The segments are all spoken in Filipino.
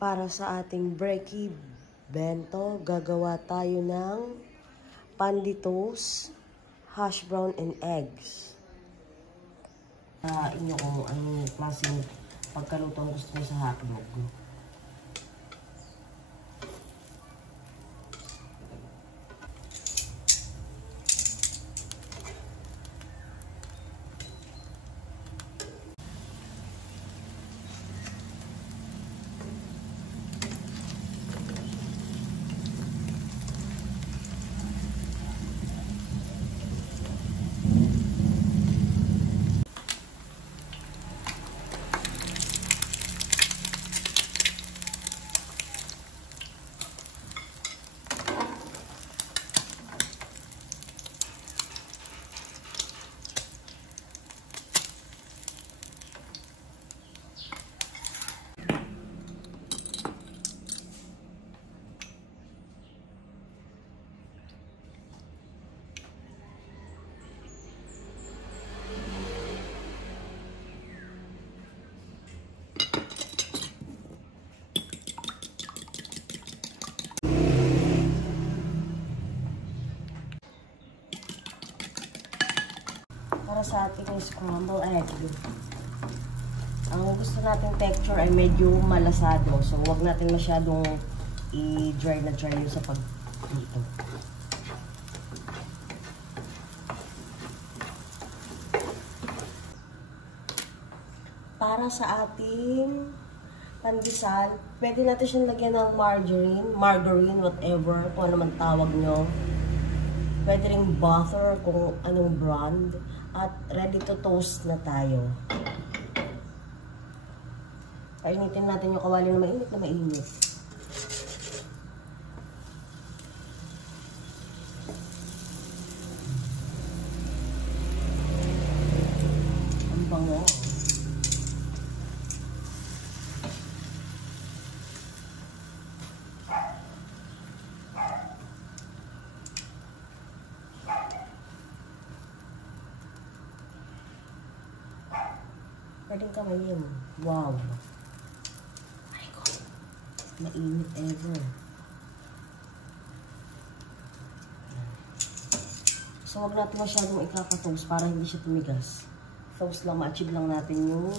Para sa ating breaky bento, gagawa tayo ng panditos, hash brown, and eggs. Inyo kung anong klaseng pagkaluto ang gusto nyo sa hotdog. Para sa ating scrambled egg, ang gusto nating texture ay medyo malasado. So, huwag natin masyadong i-dry na dry sa pag-dito. Para sa ating pandesal, pwede natin siyang lagyan ng margarine, whatever, kung ano man tawag nyo. Pwede rin butter, kung anong brand. At ready to toast na tayo. Painitin natin yung kawali na mainit na mainit. Ang bango. Pwedeng kamayin. Wow. My God. Mainit ever. So, wag natin masyadong ikaka-toast para hindi siya tumigas. Toast lang, ma-achieve lang natin yung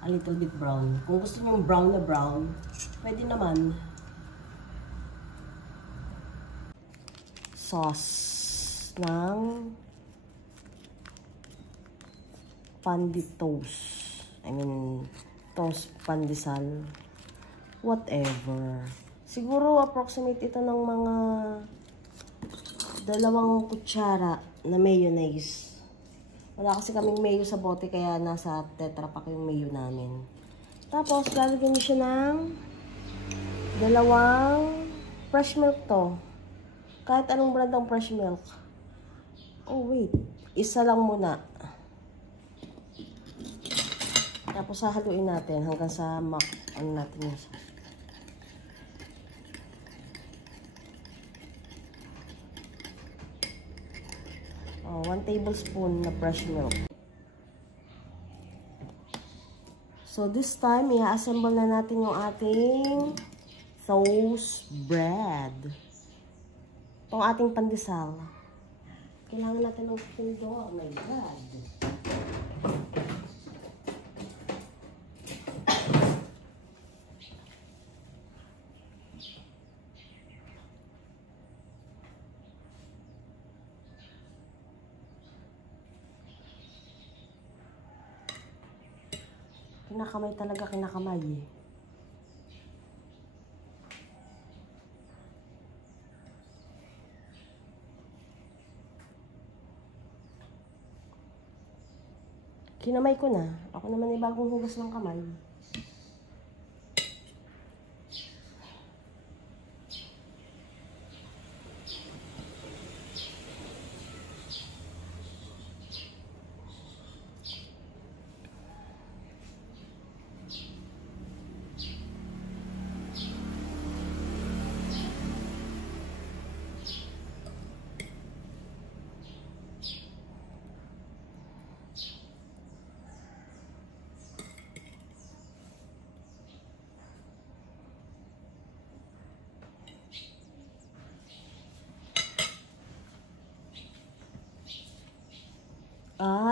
a little bit brown. Kung gusto nyo brown na brown, pwede naman. Sauce ng panditos. I mean, toast, pandesal, whatever. Siguro approximate ito ng mga 2 kutsara na mayonnaise. Wala kasi kaming mayo sa bote kaya nasa Tetra Pak yung mayo namin. Tapos, lalagyan niyo siya ng 2 fresh milk to. Kahit anong brand ng fresh milk. Oh, wait. Isa lang muna. Tapos hahaluin natin hanggang sa ano natin yung sauce. Oh, 1 tablespoon na fresh milk. So this time, i-assemble na natin yung ating toast bread. Itong ating pandesal. Kailangan natin ng pundo. Oh my God. Kinakamay talaga, kinakamay eh. Kinamay ko na. Ako naman ay bagong hugas ng kamay.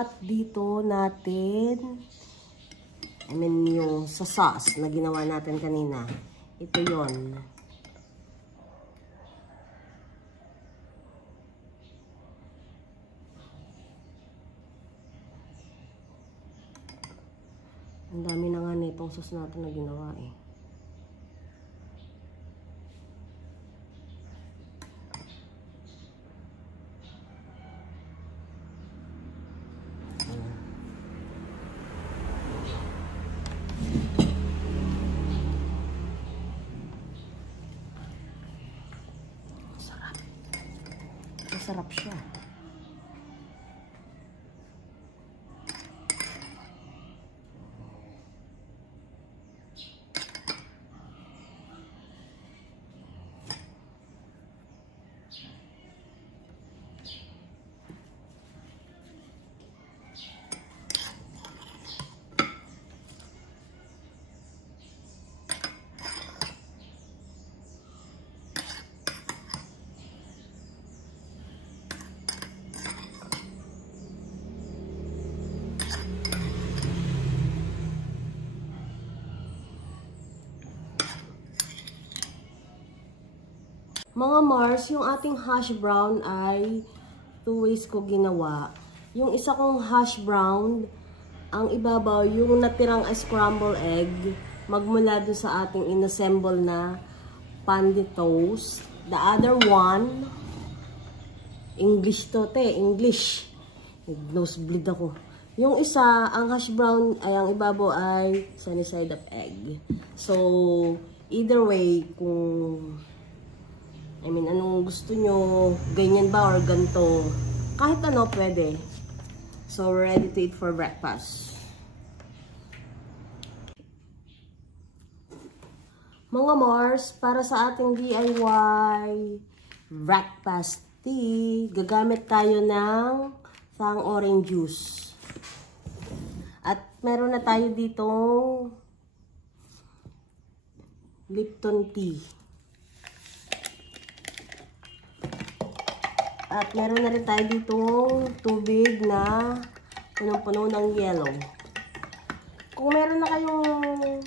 At dito natin, yung sa sauce na ginawa natin kanina. Ito yon. Ang dami na nga nitong sauce natin na ginawa eh. Masarap. Masarap siya. Mga Mars, yung ating hash brown ay 2 ways ko ginawa. Yung isa kong hash brown, ang ibabaw, yung natirang scrambled egg, magmula doon sa ating inassemble na Pandi toast. The other one, English to te, English. Nosebleed ako. Yung isa, ang hash brown, ay ang ibabaw ay sunny side up egg. So, either way, kung anong gusto nyo, ganyan ba or ganito, kahit ano pwede. So, we're ready to eat for breakfast. Mga Mars, para sa ating DIY breakfast tea, gagamit tayo ng sang orange juice. At meron na tayo ditong Lipton tea. At meron na rin tayo ditong tubig na punong-puno ng yellow. Kung meron na kayong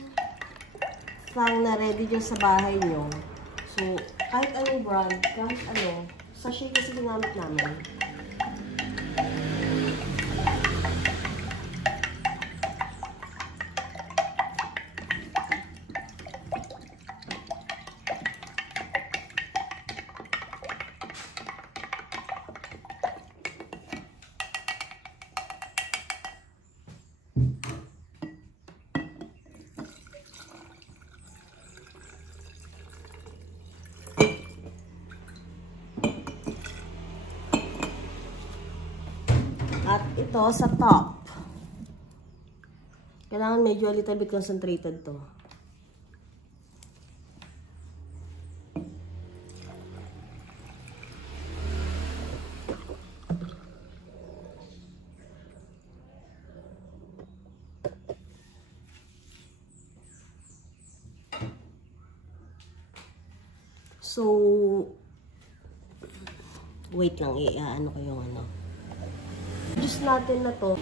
sang na ready dyan sa bahay nyo, so kahit anong brand, kahit ano, sachet kasi ginamit namin. At ito sa top. Kailangan medyo a little bit concentrated to. So, wait lang, ano ko yung ano. Juice natin na to.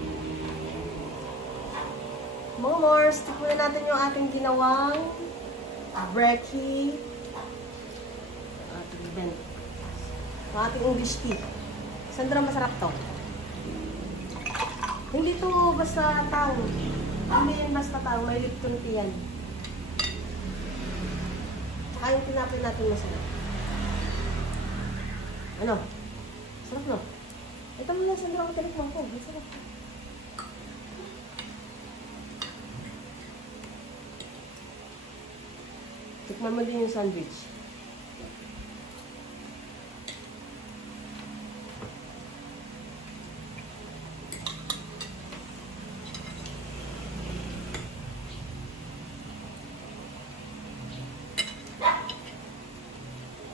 Mga Mars, tikman natin yung ating ginawang brekkie. Ating English tea. Sandra, masarap to. Hindi to basta tao. Hindi yan basta tao. May Lipton tea yan. Tsaka yung tinapin natin masarap. Ano? Sarap no? Ito mo lang, Sandra, ako talikman ko. Masarap. Tikman mo din yung sandwich.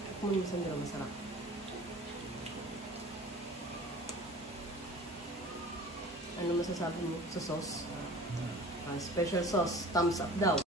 Tikman mo yung Sandra, masarap. Ano masasabi mo sa sauce? Special sauce, thumbs up daw.